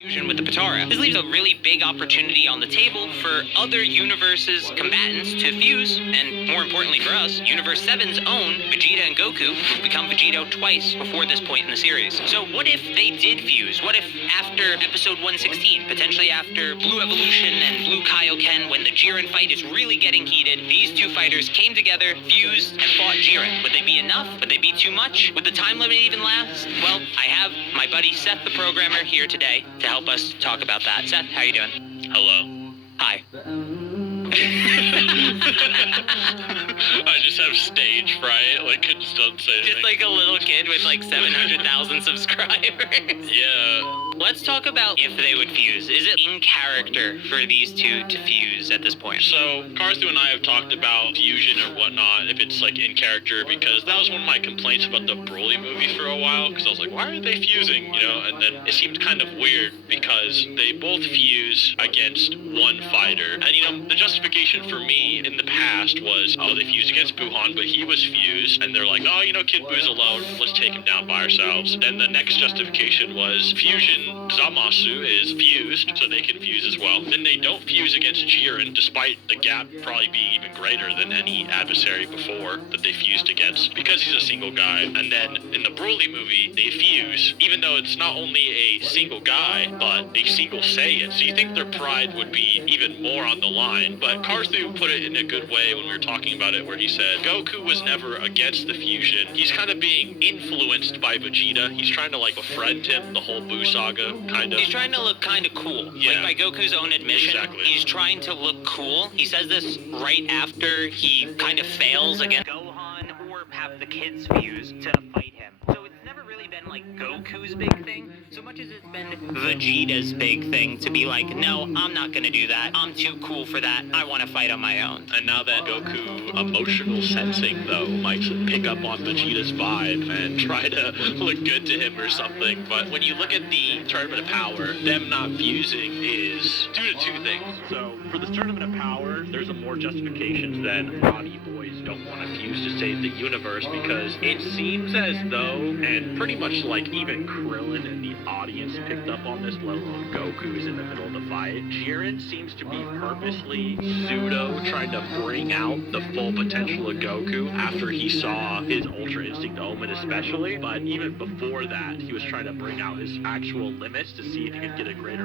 fusion with the Potara. This leaves a really big opportunity on the table for other universes' combatants to fuse, and more importantly for us, Universe 7's own Vegeta and Goku, who've become Vegito twice before this point in the series. So what if they did fuse? What if after episode 116, potentially after Blue Evolution and Blue Kaioken, when the Jiren fight is really getting heated, these two fighters came together, fused, and fought Jiren? Would they be enough? Would they be too much? Would the time limit even last? Well, I have my buddy Seth the programmer here today to help us talk about that. Seth, how you doing? Hello. Hi. I just have stage fright, like I just don't say anything. Just like a little kid with like 700,000 subscribers. Yeah. Let's talk about if they would fuse. Is it in character for these two to fuse at this point? So, Karthu and I have talked about fusion or whatnot, if it's like in character, because that was one of my complaints about the Broly movie for a while, because I was like, why are they fusing, you know? And then it seemed kind of weird, because they both fuse against one fighter. And, you know, the justification for me in the past was, oh, they fused against Buhan, but he was fused, and they're like, oh, you know, Kid Buu's alone, let's take him down by ourselves. And the next justification was fusion Zamasu is fused, so they can fuse as well. Then they don't fuse against Jiren, despite the gap probably being even greater than any adversary before that they fused against, because he's a single guy. And then in the Broly movie, they fuse, even though it's not only a single guy, but a single Saiyan. So you think their pride would be even more on the line. But Karthu put it in a good way when we were talking about it, where he said, Goku was never against the fusion. He's kind of being influenced by Vegeta. He's trying to like befriend him, the whole Buu saga, kind of. He's trying to look kind of cool. Yeah. Like by Goku's own admission, Exactly. He's trying to look cool. He says this right after he kind of fails against Gohan or have the kids fuse to fight him. So it's never really been like Goku's big thing, so much as it's been Vegeta's big thing to be like, no, I'm not gonna do that. I'm too cool for that. I want to fight on my own. And now that Goku emotional sensing, though, might pick up on Vegeta's vibe and try to look good to him or something. But when you look at the Tournament of Power, them not fusing is due to two things. So for the Tournament of Power, there's a more justifications than Roddy boys don't want to fuse to save the universe, because it seems as though, and pretty much like even Krillin and the audience picked up on this, let alone Goku is in the middle of the fight, Jiren seems to be purposely pseudo trying to bring out the full potential of Goku after he saw his Ultra Instinct Omen especially, but even before that, he was trying to bring out his actual limits to see if he could get a greater